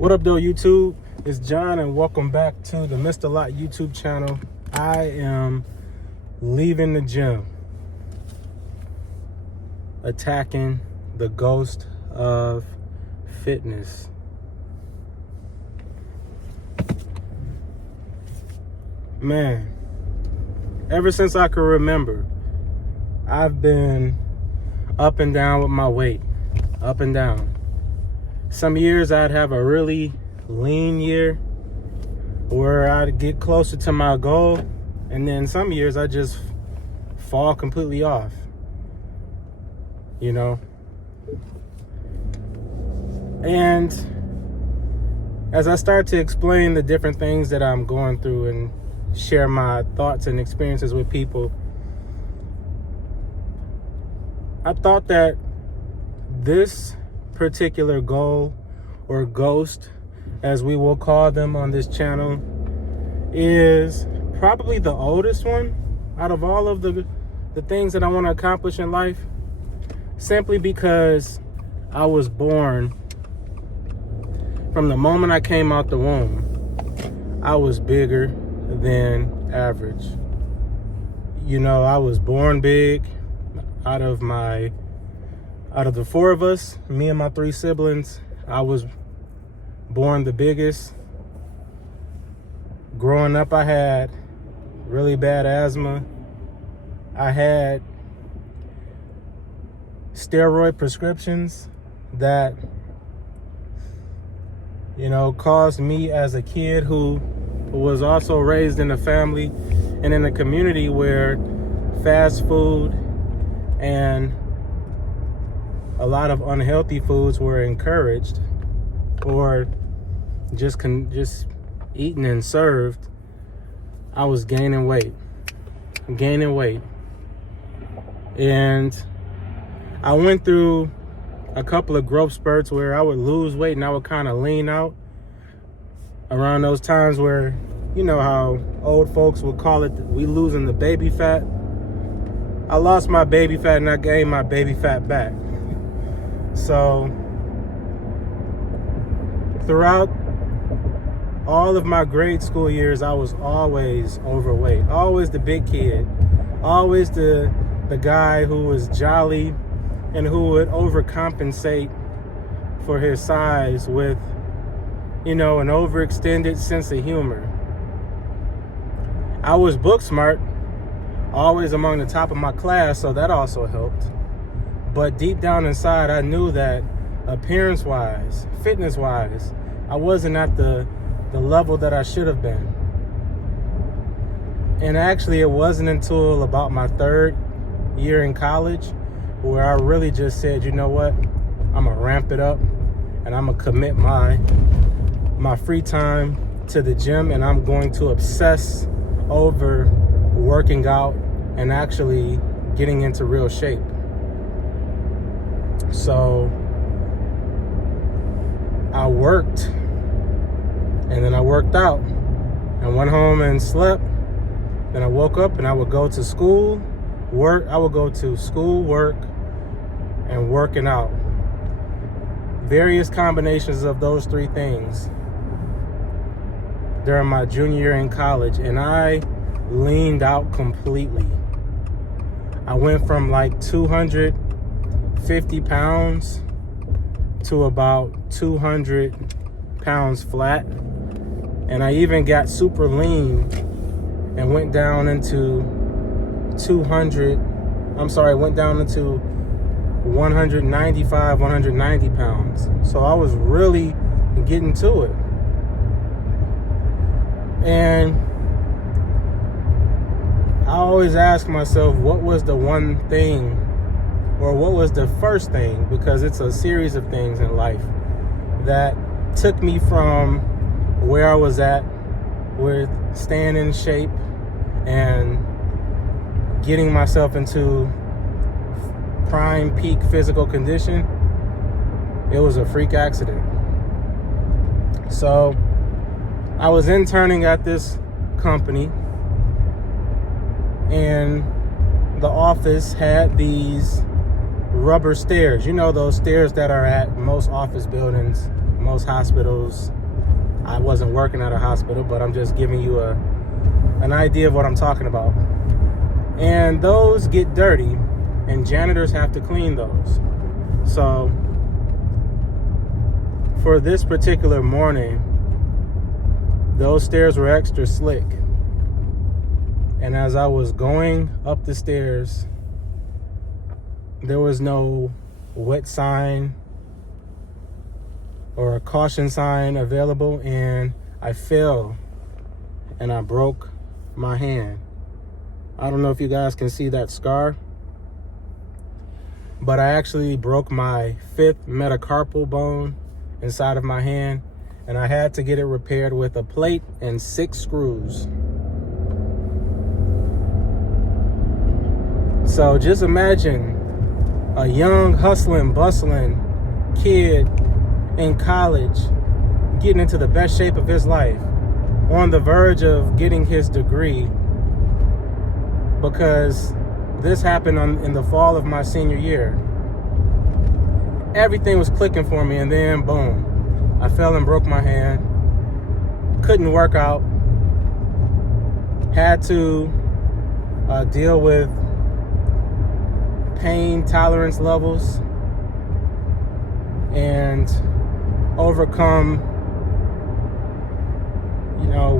What up, though, YouTube? It's John, and welcome back to the Mr. Lot YouTube channel. I am leaving the gym, attacking the ghost of fitness. Man, ever since I can remember, I've been up and down with my weight, up and down. Some years I'd have a really lean year where I'd get closer to my goal, and then some years I just fall completely off, you know. And as I start to explain the different things that I'm going through and share my thoughts and experiences with people, I thought that this particular goal, or ghost as we will call them on this channel, is probably the oldest one out of all of the things that I want to accomplish in life, simply because I was born, from the moment I came out the womb, I was bigger than average. You know, I was born big. Out of the four of us, me and my three siblings, I was born the biggest. Growing up, I had really bad asthma. I had steroid prescriptions that, you know, caused me, as a kid who was also raised in a family and in a community where fast food and a lot of unhealthy foods were encouraged, or just eaten and served, I was gaining weight. And I went through a couple of growth spurts where I would lose weight and I would kind of lean out around those times where, you know how old folks would call it, we losing the baby fat. I lost my baby fat and I gained my baby fat back. So throughout all of my grade school years, I was always overweight, always the big kid, always the guy who was jolly and who would overcompensate for his size with, you know, an overextended sense of humor. I was book smart, always among the top of my class, so that also helped. But deep down inside, I knew that appearance-wise, fitness-wise, I wasn't at the level that I should have been. And actually, it wasn't until about my third year in college where I really just said, you know what, I'm gonna ramp it up and I'm gonna commit my free time to the gym, and I'm going to obsess over working out and actually getting into real shape. So I worked, and then I worked out, and went home and slept. Then I woke up and I would go to school, work. I would go to school, work, and working out. Various combinations of those three things during my junior year in college, and I leaned out completely. I went from like 250 pounds to about 200 pounds flat. And I even got super lean and went down into 195, 190 pounds. So I was really getting to it. And I always ask myself, what was the one thing, or what was the first thing, because it's a series of things in life that took me from where I was at with staying in shape and getting myself into prime peak physical condition. It was a freak accident. So I was interning at this company, and the office had these rubber stairs. You know, those stairs that are at most office buildings most hospitals. I wasn't working at a hospital, but I'm just giving you an idea of what I'm talking about. And those get dirty, and janitors have to clean those. So for this particular morning, those stairs were extra slick. And as I was going up the stairs, there was no wet sign or a caution sign available, and I fell and I broke my hand. I don't know if you guys can see that scar, but I actually broke my 5th metacarpal bone inside of my hand, and I had to get it repaired with a plate and 6 screws. So just imagine a young, hustling, bustling kid in college getting into the best shape of his life, on the verge of getting his degree, because this happened in the fall of my senior year. Everything was clicking for me, and then boom, I fell and broke my hand. Couldn't work out. Had to deal with pain tolerance levels and overcome,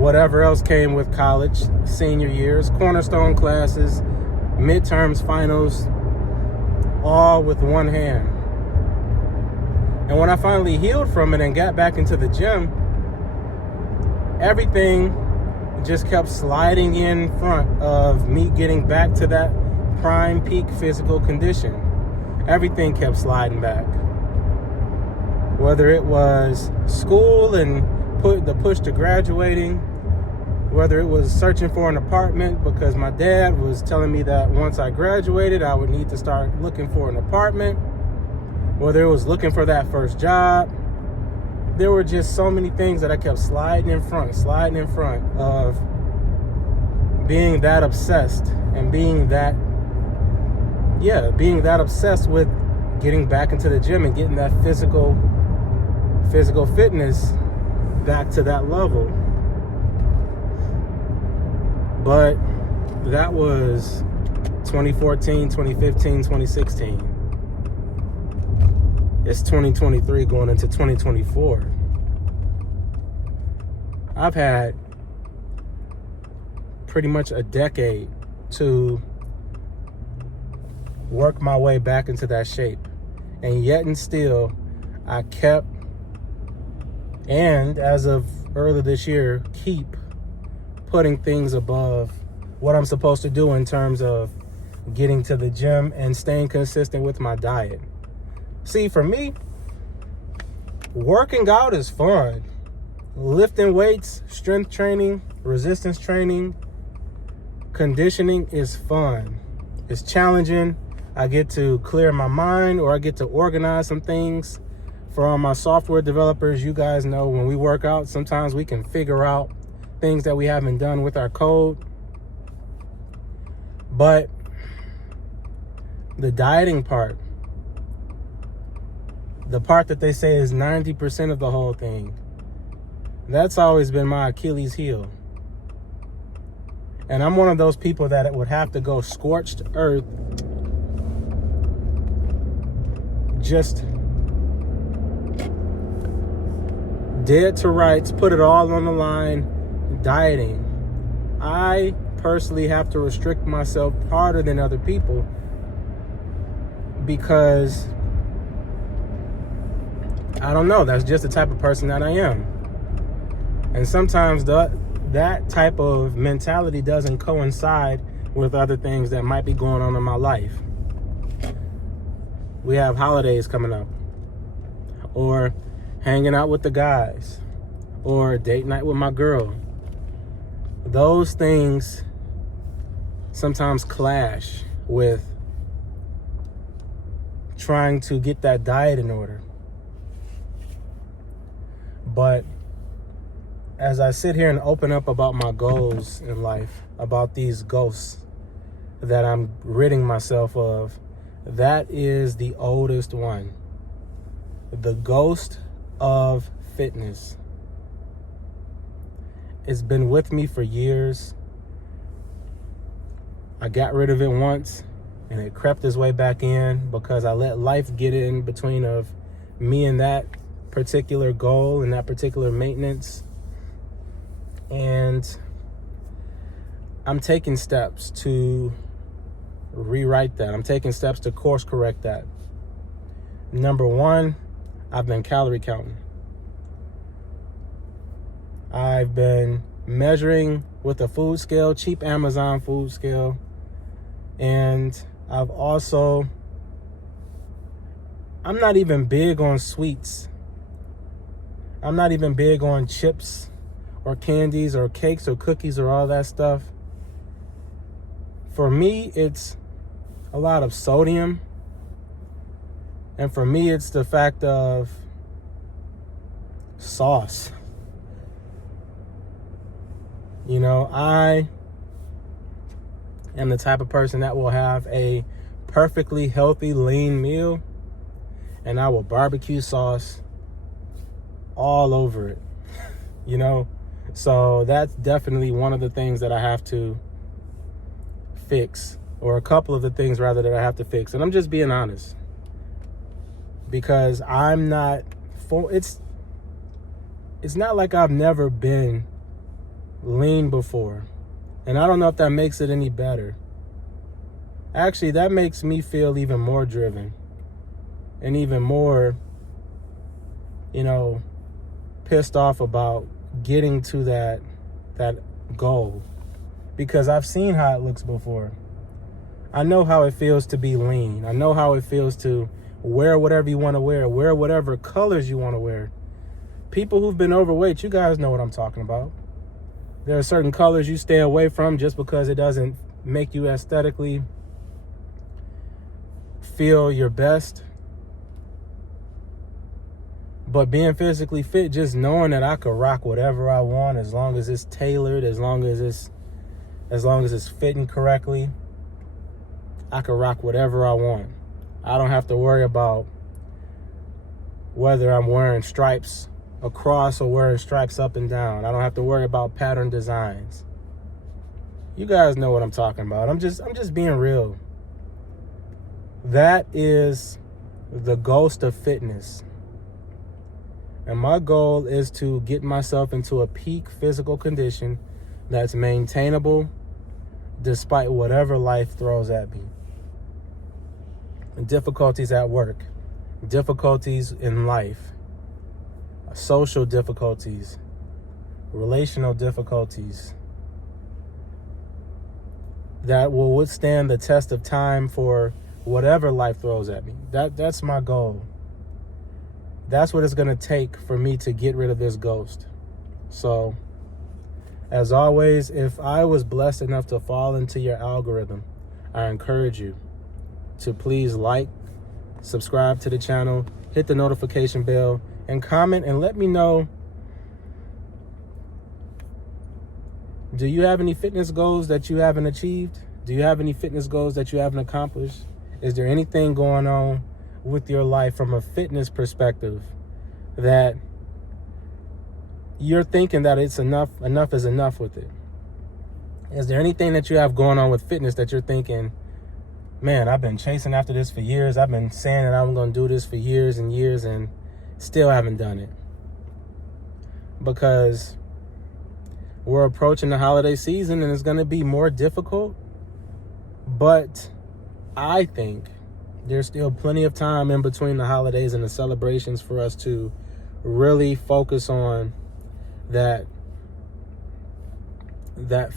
whatever else came with college, senior years, cornerstone classes, midterms, finals, all with one hand. And when I finally healed from it and got back into the gym, everything just kept sliding in front of me getting back to that prime peak physical condition. Everything kept sliding back. Whether it was school and the push to graduating, whether it was searching for an apartment because my dad was telling me that once I graduated, I would need to start looking for an apartment, whether it was looking for that first job. There were just so many things that I kept sliding in front of being that obsessed and being that obsessed with getting back into the gym and getting that physical fitness back to that level. But that was 2014, 2015, 2016. It's 2023 going into 2024. I've had pretty much a decade to work my way back into that shape. And yet and still, I kept, and as of early this year, keep putting things above what I'm supposed to do in terms of getting to the gym and staying consistent with my diet. See, for me, working out is fun. Lifting weights, strength training, resistance training, conditioning is fun. It's challenging. I get to clear my mind, or I get to organize some things. For all my software developers, you guys know when we work out, sometimes we can figure out things that we haven't done with our code. But the dieting part, the part that they say is 90% of the whole thing, that's always been my Achilles heel. And I'm one of those people that would have to go scorched earth, just dead to rights, put it all on the line, dieting. I personally have to restrict myself harder than other people because I don't know, that's just the type of person that I am. And sometimes that type of mentality doesn't coincide with other things that might be going on in my life. We have holidays coming up, or hanging out with the guys, or date night with my girl. Those things sometimes clash with trying to get that diet in order. But as I sit here and open up about my goals in life, about these ghosts that I'm ridding myself of, that is the oldest one. The ghost of fitness. It's been with me for years. I got rid of it once and it crept its way back in because I let life get in between of me and that particular goal and that particular maintenance. And I'm taking steps to rewrite that. I'm taking steps to course correct that. Number one, I've been calorie counting. I've been measuring with a food scale, cheap Amazon food scale. And I'm not even big on sweets. I'm not even big on chips or candies or cakes or cookies or all that stuff. For me, it's a lot of sodium. And for me, it's the fact of sauce. You know, I am the type of person that will have a perfectly healthy, lean meal, and I will barbecue sauce all over it, you know? So that's definitely one of the things that I have to fix, or a couple of the things rather that I have to fix. And I'm just being honest, because I'm not, it's not like I've never been lean before. And I don't know if that makes it any better. Actually, that makes me feel even more driven and even more, you know, pissed off about getting to that goal, because I've seen how it looks before. I know how it feels to be lean. I know how it feels to wear whatever you want to wear whatever colors you want to wear. People who've been overweight, you guys know what I'm talking about. There are certain colors you stay away from just because it doesn't make you aesthetically feel your best. But being physically fit, just knowing that I could rock whatever I want as long as it's tailored, as long as it's fitting correctly, I could rock whatever I want. I don't have to worry about whether I'm wearing stripes across or wearing stripes up and down. I don't have to worry about pattern designs. You guys know what I'm talking about. I'm just being real. That is the ghost of fitness. And my goal is to get myself into a peak physical condition that's maintainable despite whatever life throws at me. Difficulties at work, difficulties in life, social difficulties, relational difficulties that will withstand the test of time for whatever life throws at me. That's my goal. That's what it's going to take for me to get rid of this ghost. So, as always, if I was blessed enough to fall into your algorithm, I encourage you to please like, subscribe to the channel, hit the notification bell, and comment and let me know, do you have any fitness goals that you haven't achieved? Do you have any fitness goals that you haven't accomplished? Is there anything going on with your life from a fitness perspective that you're thinking that it's enough is enough with it? Is there anything that you have going on with fitness that you're thinking, man, I've been chasing after this for years. I've been saying that I'm going to do this for years and years and still haven't done it? Because we're approaching the holiday season and it's going to be more difficult. But I think there's still plenty of time in between the holidays and the celebrations for us to really focus on that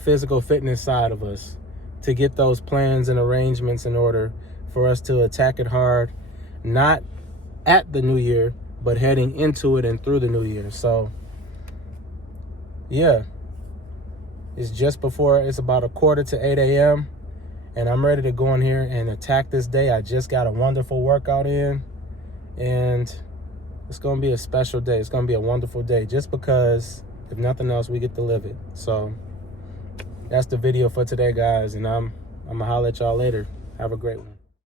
physical fitness side of us, to get those plans and arrangements in order for us to attack it hard, not at the new year, but heading into it and through the new year. So, yeah, it's about 7:45 a.m. and I'm ready to go in here and attack this day. I just got a wonderful workout in, and it's going to be a special day. It's going to be a wonderful day just because, if nothing else, we get to live it. So that's the video for today, guys, and I'm going to holler at y'all later. Have a great one.